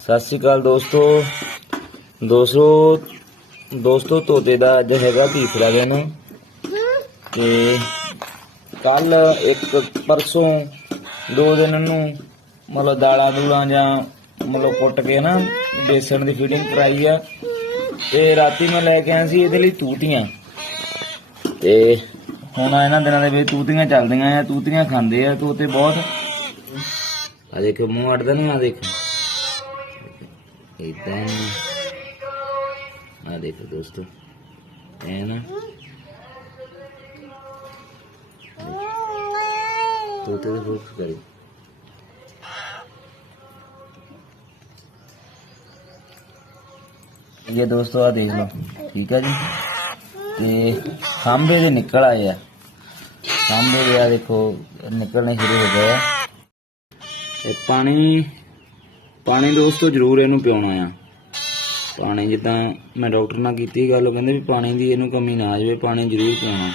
ਸਤਿ ਸ਼੍ਰੀ ਅਕਾਲ ਦੋਸਤੋ। ਦੋਸਤੋ ਦੋਸਤੋ, ਤੋਤੇ ਦਾ ਅੱਜ ਹੈਗਾ ਤੀਸਰਾ ਦਿਨ। ਤੇ ਕੱਲ ਇੱਕ ਪਰਸੋਂ ਦੋ ਦਿਨ ਨੂੰ ਮਤਲਬ ਦਾਲਾਂ ਦੂਲਾਂ ਜਾਂ ਮਤਲਬ ਕੁੱਟ ਕੇ ਨਾ ਬੇਸਣ ਦੀ ਫੀਡਿੰਗ ਕਰਾਈ ਆ। ਤੇ ਰਾਤੀ ਮੈਂ ਲੈ ਕੇ ਆਇਆ ਸੀ ਇਹਦੇ ਲਈ ਤੂਤੀਆਂ। ਤੇ ਹੁਣ ਇਹਨਾਂ ਦਿਨਾਂ ਦੇ ਵਿੱਚ ਤੂਤੀਆਂ ਚੱਲਦੀਆਂ ਆ, ਤੂਤੀਆਂ ਖਾਂਦੇ ਆ ਤੋਤੇ ਬਹੁਤ। ਆ ਦੇਖੋ, ਮੂੰਹ ਅੜਦਾ ਨਹੀਂ ਆ ਦੇਖੋ। ਇਦਾਂ ਆ ਦੇਖੋ ਦੋਸਤੋ ਇਹ ਨਾ ਤੋਤੇ ਦੇ ਫੋਕਸ ਕਰੀ ਇਹ ਦੋਸਤੋ ਆ ਦੇਖ ਲਓ ਠੀਕ ਆ ਜੀ ਤੇ ਸਾਂਭੇ ਦੇ ਨਿਕਲ ਆਏ ਆ ਸਾਂਭੇ ਦੇ ਆ ਦੇਖੋ ਨਿਕਲਣੇ ਸ਼ੁਰੂ ਹੋ ਗਏ ਆ ਤੇ ਪਾਣੀ ਪਾਣੀ ਦੋਸਤੋ ਜ਼ਰੂਰ ਇਹਨੂੰ ਪਿਉਣਾ ਆ। ਪਾਣੀ ਜਿੱਦਾਂ ਮੈਂ ਡਾਕਟਰ ਨਾਲ ਕੀਤੀ ਗੱਲ, ਉਹ ਕਹਿੰਦੇ ਵੀ ਪਾਣੀ ਦੀ ਇਹਨੂੰ ਕਮੀ ਨਾ ਆ ਜਾਵੇ, ਪਾਣੀ ਜ਼ਰੂਰ ਪਿਉਣਾ।